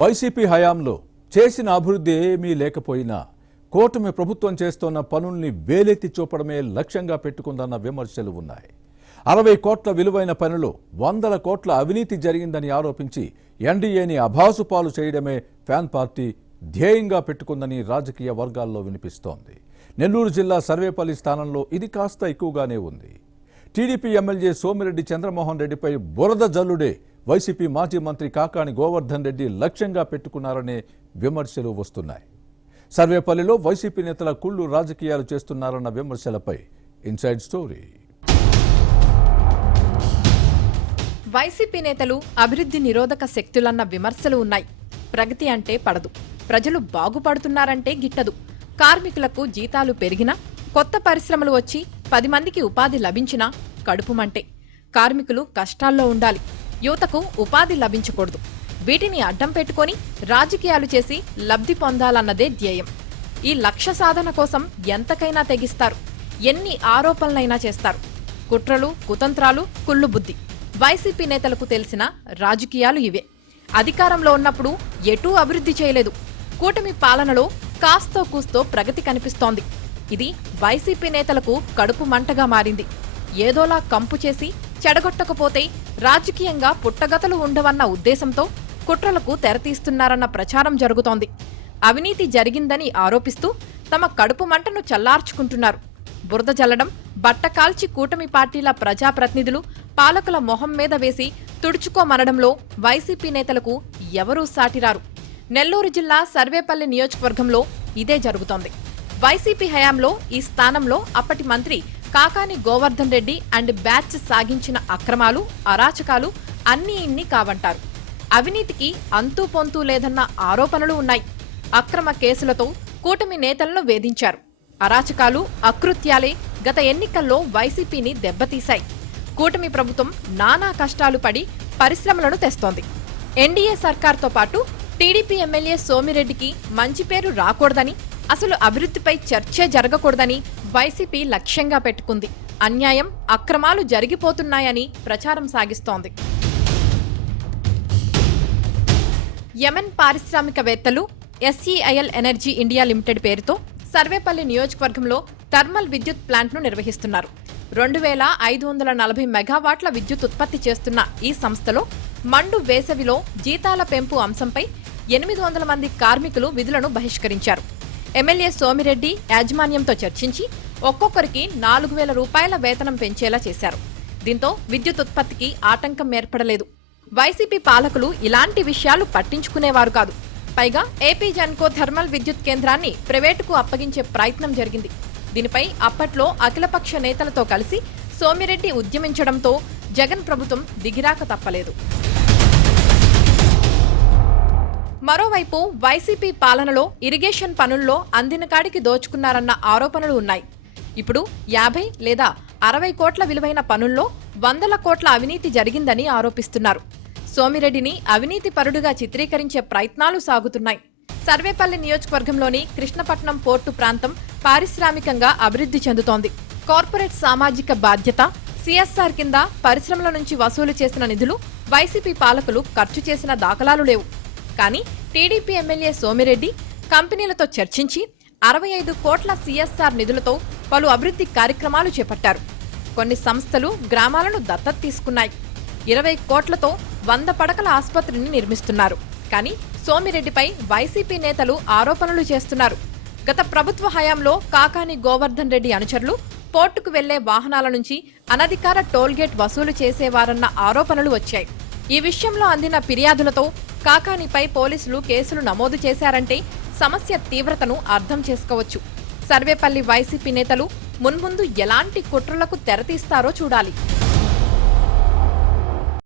YCP హయాంలో చేసిన అభివృద్ధి ఏమీ లేకపోయినా కూటమి ప్రభుత్వం చేస్తున్న పనుల్ని వేలెత్తి చూపడమే లక్ష్యంగా పెట్టుకుందన్న విమర్శలు ఉన్నాయి. 60 కోట్ల విలువైన పనులు 100 కోట్ల అవినీతి జరిగిందని ఆరోపించి ఎన్డీఏని అభాసుపాలు చేయడమే ఫ్యాన్ పార్టీ ధ్యేయంగా పెట్టుకుందని రాజకీయ వర్గాల్లో వినిపిస్తోంది. నెల్లూరు జిల్లా సర్వేపల్లి స్థానంలో ఇది కాస్త ఎక్కువగానే ఉంది. టీడీపీ ఎమ్మెల్యే సోమిరెడ్డి చంద్రమోహన్ రెడ్డిపై బురద జల్లుడే వైసీపీ మాజీ మంత్రి కాకాని గోవర్ధన్ రెడ్డి లక్ష్యంగా పెట్టుకున్నారనే విమర్శలు వస్తున్నాయి. సర్వేపల్లిలో వైసీపీ నేతల కుళ్ళు రాజకీయాలు చేస్తున్నారన్న విమర్శలపై ఇన్సైడ్ స్టోరీ. వైసీపీ నేతలు అభివృద్ధి నిరోధక శక్తులన్న విమర్శలు ఉన్నాయి. ప్రగతి అంటే పడదు, ప్రజలు బాగుపడుతున్నారంటే గిట్టదు. కార్మికులకు జీతాలు పెరిగినా, కొత్త పరిశ్రమలు వచ్చి 10 మందికి ఉపాధి లభించినా కడుపు మంటే. కార్మికులు కష్టాల్లో ఉండాలి, యువతకు ఉపాధి లభించకూడదు. వీటిని అడ్డం పెట్టుకొని రాజకీయాలు చేసి లబ్ధి పొందాలన్నదే ధ్యేయం. ఈ లక్ష్య సాధన కోసం ఎంతకైనా తెగిస్తారు, ఎన్ని ఆరోపణలైనా చేస్తారు. కుట్రలు, కుతంత్రాలు, కుళ్ళుబుద్ధి వైసీపీ నేతలకు తెలిసిన రాజకీయాలు ఇవే. అధికారంలో ఉన్నప్పుడు ఎటూ అభివృద్ధి చేయలేదు. కూటమి పాలనలో కాస్తో కూస్తో ప్రగతి కనిపిస్తోంది. ఇది వైసీపీ నేతలకు కడుపు మంటగా మారింది. ఏదోలా కంపు చేసి చెడగొట్టకపోతే రాజకీయంగా పుట్టగతలు ఉండవన్న ఉద్దేశంతో కుట్రలకు తెరతీస్తున్నారన్న ప్రచారం జరుగుతోంది. అవినీతి జరిగిందని ఆరోపిస్తూ తమ కడుపు మంటను చల్లార్చుకుంటున్నారు. బురద జల్లడం, బట్ట కాల్చి కూటమి పార్టీల ప్రజాప్రతినిధులు పాలకుల మొహం మీద వేసి తుడుచుకోమనడంలో వైసీపీ నేతలకు ఎవరూ సాటిరారు. నెల్లూరు జిల్లా సర్వేపల్లి నియోజకవర్గంలో ఇదే జరుగుతోంది. వైసీపీ హయాంలో ఈ స్థానంలో అప్పటి మంత్రి కాకాని గోవర్ధన్ రెడ్డి అండ్ బ్యాచ్ సాగించిన అక్రమాలు, అరాచకాలు అన్నీ ఇన్ని కావంటారు. అవినీతికి అంతూ పొంతూ లేదన్న ఆరోపణలు ఉన్నాయి. అక్రమ కేసులతో కూటమి నేతలను వేధించారు. అరాచకాలు, అకృత్యాలే గత ఎన్నికల్లో వైసీపీని దెబ్బతీశాయి. కూటమి ప్రభుత్వం నానా కష్టాలు పడి పరిశ్రమలను తెస్తోంది. ఎన్డీఏ సర్కార్తో పాటు టీడీపీ ఎమ్మెల్యే సోమిరెడ్డికి మంచి పేరు రాకూడదని, అసలు అభివృద్ధిపై చర్చే జరగకూడదని వైసీపీ లక్ష్యంగా పెట్టుకుంది. అన్యాయం, అక్రమాలు జరిగిపోతున్నాయని ప్రచారం సాగిస్తోంది. యెమెన్ పారిశ్రామికవేత్తలు ఎస్ఈఐఎల్ ఎనర్జీ ఇండియా లిమిటెడ్ పేరుతో సర్వేపల్లి నియోజకవర్గంలో థర్మల్ విద్యుత్ ప్లాంట్ను నిర్వహిస్తున్నారు. 2540 మెగావాట్ల విద్యుత్ ఉత్పత్తి చేస్తున్న ఈ సంస్థలో మండు వేసవిలో జీతాల పెంపు అంశంపై 800 మంది కార్మికులు విధులను బహిష్కరించారు. ఎమ్మెల్యే సోమిరెడ్డి యాజమాన్యంతో చర్చించి ఒక్కొక్కరికి 4000 రూపాయల వేతనం పెంచేలా చేశారు. దీంతో విద్యుత్ ఉత్పత్తికి ఆటంకం ఏర్పడలేదు. వైసీపీ పాలకులు ఇలాంటి విషయాలు పట్టించుకునేవారు కాదు. పైగా ఏపీ జెన్కో థర్మల్ విద్యుత్ కేంద్రాన్ని ప్రైవేటుకు అప్పగించే ప్రయత్నం జరిగింది. దీనిపై అప్పట్లో అఖిలపక్ష నేతలతో కలిసి సోమిరెడ్డి ఉద్యమించడంతో జగన్ ప్రభుత్వం దిగిరాక తప్పలేదు. మరోవైపు వైసీపీ పాలనలో ఇరిగేషన్ పనుల్లో అందిన కాడికి దోచుకున్నారన్న ఆరోపణలు ఉన్నాయి. ఇప్పుడు 50 లేదా 60 కోట్ల విలువైన పనుల్లో 100 కోట్ల అవినీతి జరిగిందని ఆరోపిస్తున్నారు. సోమిరెడ్డిని అవినీతి పరుడుగా చిత్రీకరించే ప్రయత్నాలు సాగుతున్నాయి. సర్వేపల్లి నియోజకవర్గంలోని కృష్ణపట్నం పోర్టు ప్రాంతం పారిశ్రామికంగా అభివృద్ధి చెందుతోంది. కార్పొరేట్ సామాజిక బాధ్యత, సిఎస్ఆర్ కింద పరిశ్రమల నుంచి వసూలు చేసిన నిధులు వైసీపీ పాలకులు ఖర్చు చేసిన దాఖలాలు లేవు. కానీ టీడీపీ ఎమ్మెల్యే సోమిరెడ్డి కంపెనీలతో చర్చించి 65 కోట్ల సిఎస్ఆర్ నిధులతో పలు అభివృద్ధి కార్యక్రమాలు చేపట్టారు. కొన్ని సంస్థలు గ్రామాలను దత్తత తీసుకున్నాయి. 20 కోట్లతో 100 పడకల ఆసుపత్రిని నిర్మిస్తున్నారు. కానీ సోమిరెడ్డిపై వైసీపీ నేతలు ఆరోపణలు చేస్తున్నారు. గత ప్రభుత్వ హయాంలో కాకాని గోవర్ధన్ రెడ్డి అనుచరులు పోర్టుకు వెళ్లే వాహనాల నుంచి అనధికార టోల్గేట్ వసూలు చేసేవారన్న ఆరోపణలు వచ్చాయి. ఈ విషయంలో అందిన ఫిర్యాదులతో కాకానిపై పోలీసులు కేసులు నమోదు చేశారంటే సమస్య తీవ్రతను అర్థం చేసుకోవచ్చు. సర్వేపల్లి వైసీపీ నేతలు మున్ముందు ఎలాంటి కుట్రలకు తెరతీస్తారో చూడాలి.